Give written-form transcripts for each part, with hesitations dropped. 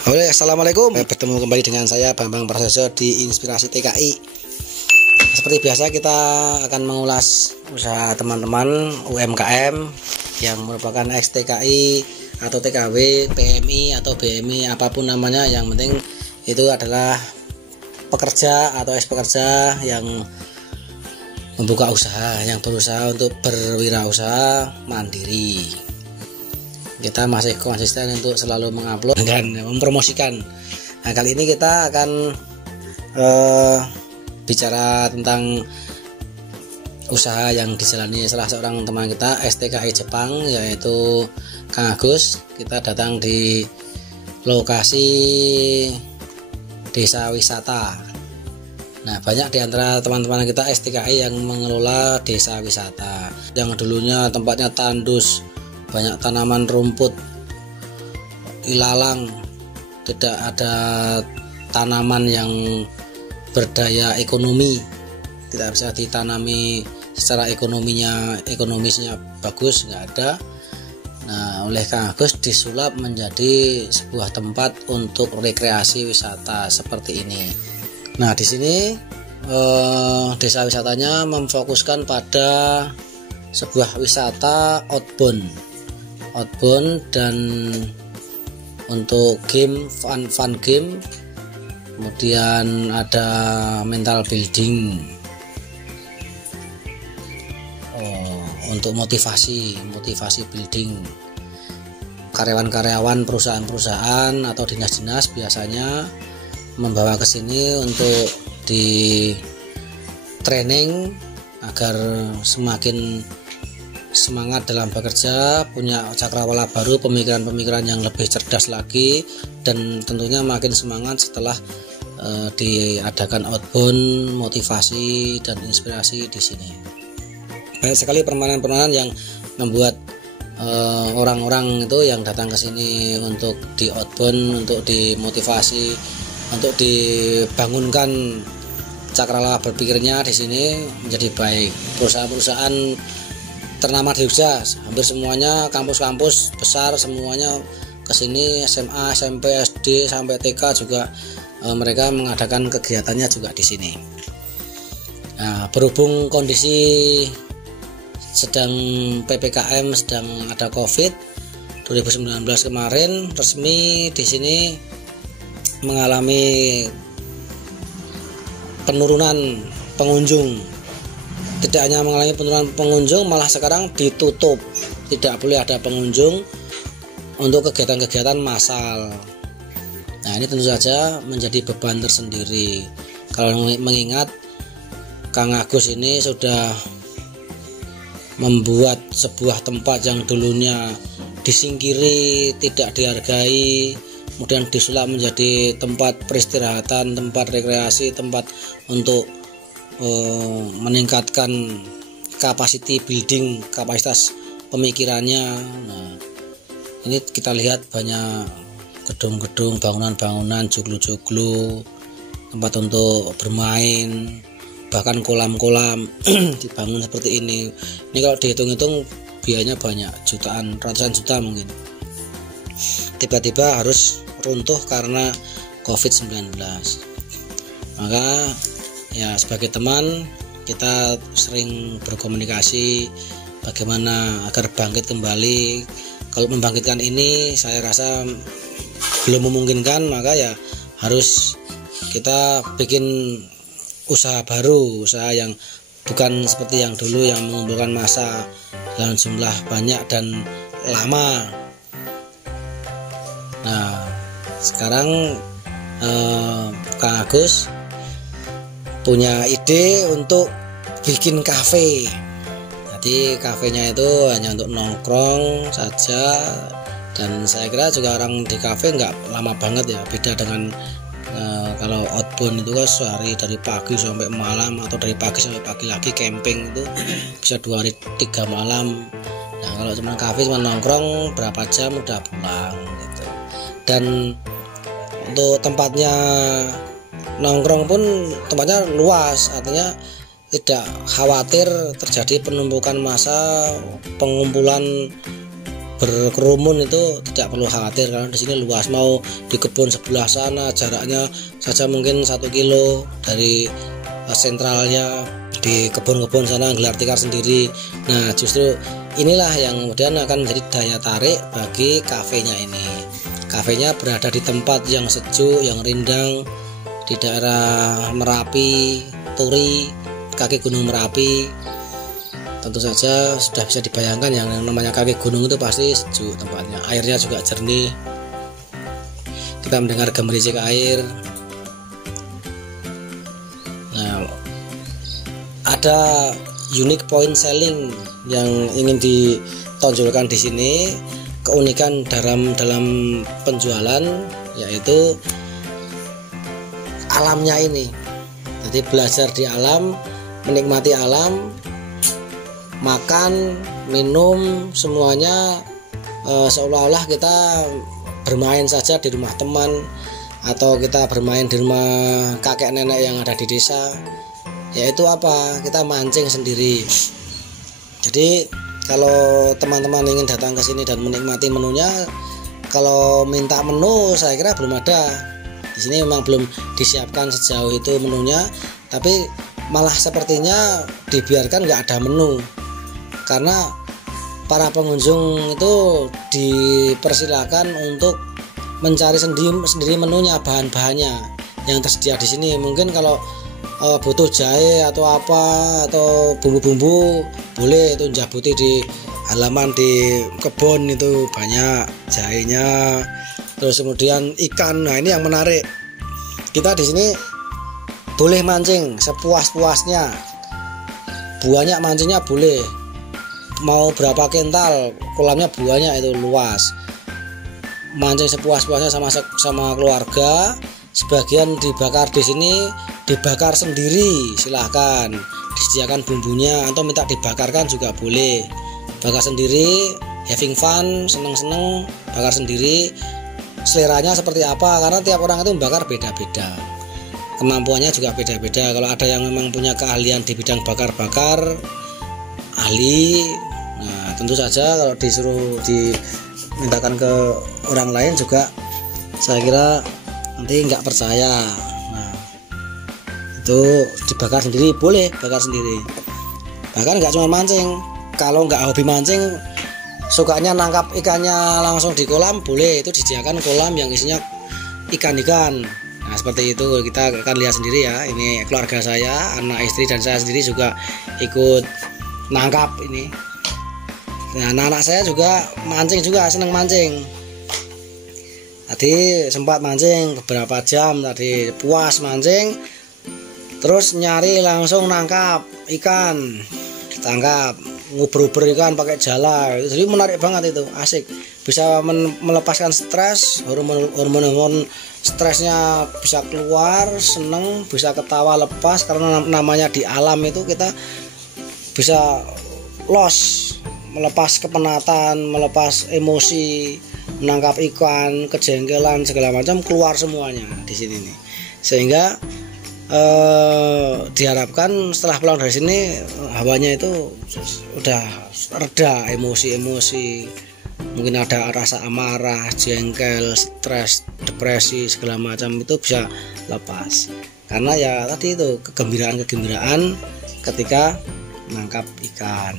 Oke, assalamualaikum. Bertemu kembali dengan saya Bambang Prasetyo di Inspirasi TKI. Seperti biasa kita akan mengulas usaha teman-teman UMKM yang merupakan ex-TKI atau TKW, PMI atau BMI, apapun namanya. Yang penting itu adalah pekerja atau ex-pekerja yang membuka usaha, yang berusaha untuk berwirausaha mandiri. Kita masih konsisten untuk selalu mengupload dan mempromosikan. Nah, kali ini kita akan bicara tentang usaha yang dijalani salah seorang teman kita ex-TKI Jepang, yaitu Kang Agus. Kita datang di lokasi desa wisata. Nah, banyak di antara teman-teman kita ex-TKI yang mengelola desa wisata yang dulunya tempatnya tandus, banyak tanaman rumput, ilalang, tidak ada tanaman yang berdaya ekonomi, tidak bisa ditanami secara ekonomisnya bagus, nggak ada. Nah, oleh Kang Agus disulap menjadi sebuah tempat untuk rekreasi wisata seperti ini. Nah, di sini desa wisatanya memfokuskan pada sebuah wisata outbound dan untuk game fun game, kemudian ada mental building, untuk motivasi building. Karyawan-karyawan perusahaan-perusahaan atau dinas-dinas biasanya membawa ke sini untuk di training agar semakin semangat dalam bekerja, punya cakrawala baru, pemikiran-pemikiran yang lebih cerdas lagi, dan tentunya makin semangat setelah diadakan outbound, motivasi dan inspirasi di sini. Banyak sekali permainan-permainan yang membuat orang-orang itu yang datang ke sini untuk di outbound, untuk dimotivasi, untuk dibangunkan cakrawala berpikirnya di sini menjadi baik. Perusahaan-perusahaan ternama di Jogja, hampir semuanya kampus-kampus besar semuanya kesini, SMA, SMP, SD sampai TK juga mereka mengadakan kegiatannya juga di sini. Nah, berhubung kondisi sedang PPKM, sedang ada COVID 2019 kemarin, resmi di sini mengalami penurunan pengunjung. Tidak hanya mengalami penurunan pengunjung, malah sekarang ditutup, tidak boleh ada pengunjung untuk kegiatan-kegiatan massal. Nah, ini tentu saja menjadi beban tersendiri. Kalau mengingat Kang Agus ini sudah membuat sebuah tempat yang dulunya disingkiri, tidak dihargai, kemudian disulap menjadi tempat peristirahatan, tempat rekreasi, tempat untuk meningkatkan capacity building, kapasitas pemikirannya. Nah, ini kita lihat banyak gedung-gedung, bangunan-bangunan, joglo-joglo, tempat untuk bermain, bahkan kolam-kolam dibangun seperti ini. Ini kalau dihitung-hitung biayanya banyak, jutaan, ratusan juta mungkin. Tiba-tiba harus runtuh karena COVID-19. Maka ya, sebagai teman kita sering berkomunikasi bagaimana agar bangkit kembali. Kalau membangkitkan ini saya rasa belum memungkinkan, maka ya harus kita bikin usaha baru, usaha yang bukan seperti yang dulu yang mengumpulkan massa dalam jumlah banyak dan lama. Nah, sekarang Kang Agus punya ide untuk bikin kafe. Jadi kafenya itu hanya untuk nongkrong saja, dan saya kira juga orang di kafe nggak lama banget ya, beda dengan kalau outbound itu kan sehari dari pagi sampai malam, atau dari pagi sampai pagi lagi camping itu bisa 2 hari 3 malam. Nah, kalau cuma kafe cuma nongkrong berapa jam udah pulang gitu. Dan untuk tempatnya nongkrong pun tempatnya luas, artinya tidak khawatir terjadi penumpukan massa, pengumpulan berkerumun itu tidak perlu khawatir, karena di sini luas. Mau di kebun sebelah sana jaraknya saja mungkin 1 kilo dari sentralnya, di kebun-kebun sana gelar tikar sendiri. Nah justru inilah yang kemudian akan menjadi daya tarik bagi kafenya ini. Kafenya berada di tempat yang sejuk, yang rindang, di daerah Merapi, Turi, kaki Gunung Merapi. Tentu saja sudah bisa dibayangkan yang namanya kaki gunung itu pasti sejuk tempatnya, airnya juga jernih, kita mendengar gemericik air. Nah, ada unique point selling yang ingin ditonjolkan di sini, keunikan dalam penjualan, yaitu alamnya ini. Jadi belajar di alam, menikmati alam, makan, minum, semuanya seolah-olah kita bermain saja di rumah teman, atau kita bermain di rumah kakek nenek yang ada di desa. Yaitu apa? Kita mancing sendiri. Jadi kalau teman-teman ingin datang ke sini dan menikmati menunya, kalau minta menu saya kira belum ada. Di sini memang belum disiapkan sejauh itu menunya, tapi malah sepertinya dibiarkan nggak ada menu. Karena para pengunjung itu dipersilakan untuk mencari sendiri menunya, bahan-bahannya yang tersedia di sini. Mungkin kalau butuh jahe atau apa atau bumbu-bumbu, boleh itu jabuti di halaman, di kebun itu banyak jahenya. Terus kemudian ikan, nah ini yang menarik. Kita di sini boleh mancing sepuas-puasnya, banyak mancingnya boleh. Mau berapa kental, kolamnya banyak, itu luas. Mancing sepuas-puasnya sama keluarga. Sebagian dibakar di sini, dibakar sendiri silahkan. Disediakan bumbunya atau minta dibakarkan juga boleh. Bakar sendiri, having fun, seneng-seneng, bakar sendiri. Seleranya seperti apa? Karena tiap orang itu membakar beda-beda. Kemampuannya juga beda-beda. Kalau ada yang memang punya keahlian di bidang bakar-bakar, ahli. Nah, tentu saja kalau disuruh dimintakan ke orang lain juga saya kira nanti nggak percaya. Nah, itu dibakar sendiri, boleh bakar sendiri. Bahkan nggak cuma mancing, kalau nggak hobi mancing, sukanya nangkap ikannya langsung di kolam, boleh. Itu disediakan kolam yang isinya ikan-ikan. Nah seperti itu, kita akan lihat sendiri ya. Ini keluarga saya, anak istri dan saya sendiri juga ikut nangkap ini. Nah anak-anak saya juga mancing, juga seneng mancing. Tadi sempat mancing beberapa jam, tadi puas mancing, terus nyari langsung nangkap ikan, ditangkap, nguber-uber ikan pakai jala. Jadi menarik banget itu, asik, bisa melepaskan stres, hormon stresnya bisa keluar, seneng, bisa ketawa lepas, karena namanya di alam itu kita bisa los, melepas kepenatan, melepas emosi, menangkap ikan, kejengkelan segala macam keluar semuanya di sini nih. Sehingga diharapkan setelah pulang dari sini hawanya itu udah reda, emosi-emosi, mungkin ada rasa amarah, jengkel, stres, depresi segala macam itu bisa lepas. Karena ya tadi itu kegembiraan ketika menangkap ikan.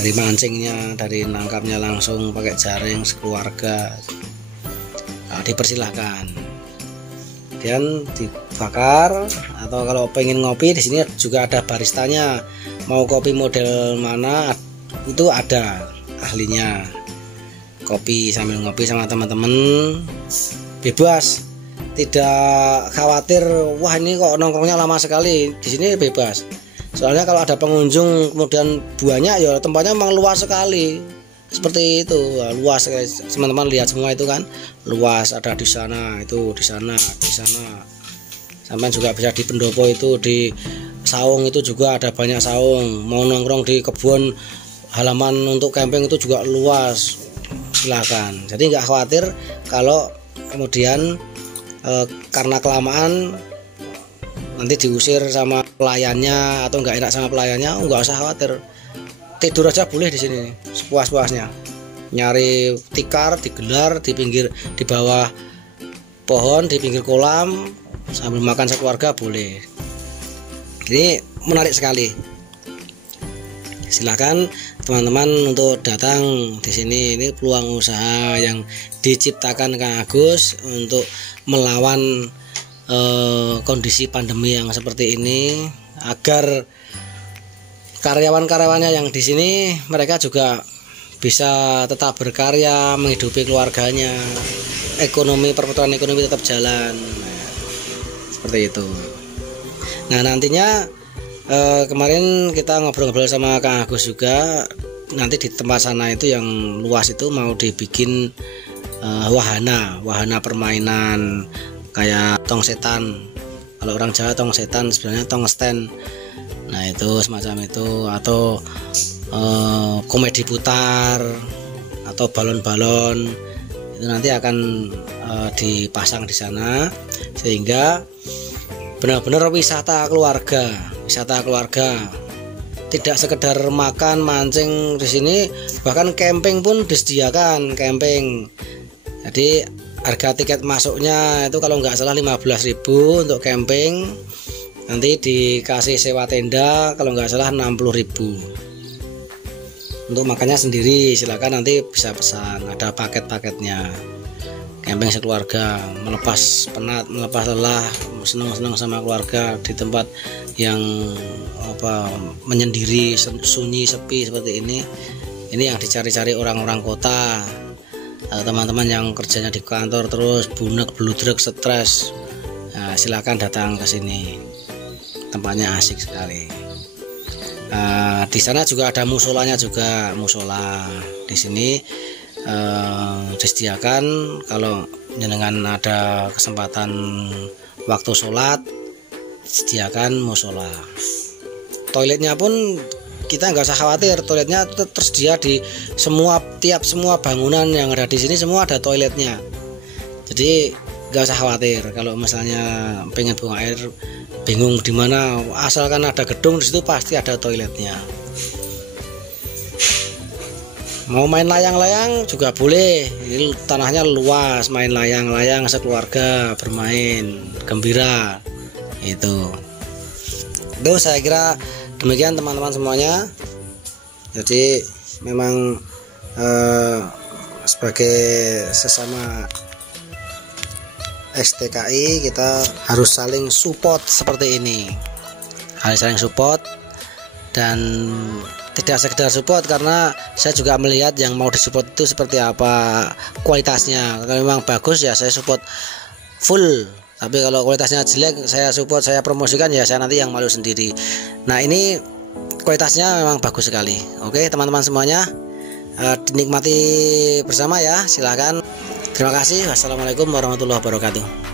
Dari mancingnya, dari nangkapnya langsung pakai jaring sekeluarga, nah, dipersilahkan. Dan dibakar, atau kalau pengen ngopi di sini juga ada baristanya. Mau kopi model mana itu ada ahlinya. Kopi sambil ngopi sama teman-teman bebas, tidak khawatir wah ini kok nongkrongnya lama sekali. Di sini bebas. Soalnya kalau ada pengunjung kemudian banyak, ya tempatnya memang luas sekali. Seperti itu, luas. Teman-teman lihat semua itu kan, luas. Ada di sana, itu di sana, di sana. Sampai juga bisa di pendopo itu, di saung itu juga ada banyak saung. Mau nongkrong di kebun halaman untuk camping itu juga luas. Silakan. Jadi nggak khawatir kalau kemudian karena kelamaan nanti diusir sama pelayannya atau nggak enak sama pelayannya, nggak usah khawatir. tidur aja boleh di sini sepuas-puasnya, nyari tikar digelar di bawah pohon, di pinggir kolam sambil makan sekeluarga boleh. Ini menarik sekali. Silakan teman-teman untuk datang di sini. Ini peluang usaha yang diciptakan Kang Agus untuk melawan kondisi pandemi yang seperti ini, agar karyawan-karyawannya yang di sini mereka juga bisa tetap berkarya, menghidupi keluarganya, perputaran ekonomi tetap jalan. Seperti itu. Nah, nantinya kemarin kita ngobrol-ngobrol sama Kang Agus juga, nanti di tempat sana itu yang luas itu mau dibikin wahana permainan kayak tong setan. Kalau orang Jawa tong setan sebenarnya tong stand. Nah, itu semacam itu, atau komedi putar atau balon-balon itu nanti akan dipasang di sana, sehingga benar-benar wisata keluarga, tidak sekedar makan mancing di sini, bahkan camping pun disediakan, camping. Jadi harga tiket masuknya itu kalau nggak salah 15.000 untuk camping, nanti dikasih sewa tenda kalau nggak salah 60.000. Untuk makannya sendiri silakan, nanti bisa pesan, ada paket-paketnya. Camping sekeluarga, melepas penat, melepas lelah, senang-senang sama keluarga di tempat yang menyendiri, sunyi, sepi seperti ini. Ini yang dicari-cari orang-orang kota, teman-teman yang kerjanya di kantor terus bunek, bludrek, stres. Nah, silakan datang ke sini, tempatnya asik sekali. Di sana juga ada musolanya juga, musola di sini disediakan. Kalau jenengan ada kesempatan waktu sholat, disediakan musola. Toiletnya pun kita nggak usah khawatir, toiletnya tersedia di semua bangunan yang ada di sini, semua ada toiletnya. Jadi nggak usah khawatir kalau misalnya pengen buang air bingung di mana, asalkan ada gedung di situ pasti ada toiletnya. Mau main layang-layang juga boleh, ini tanahnya luas, main layang-layang sekeluarga, bermain gembira. Itu saya kira demikian teman-teman semuanya. Jadi memang sebagai sesama STKI kita harus saling support seperti ini, harus saling support, dan tidak sekedar support, karena saya juga melihat yang mau disupport itu seperti apa kualitasnya. Kalau memang bagus ya saya support full, tapi kalau kualitasnya jelek saya support, saya promosikan ya saya nanti yang malu sendiri. Nah, ini kualitasnya memang bagus sekali. Oke teman-teman semuanya, dinikmati bersama ya, silahkan. Terima kasih. Wassalamualaikum warahmatullahi wabarakatuh.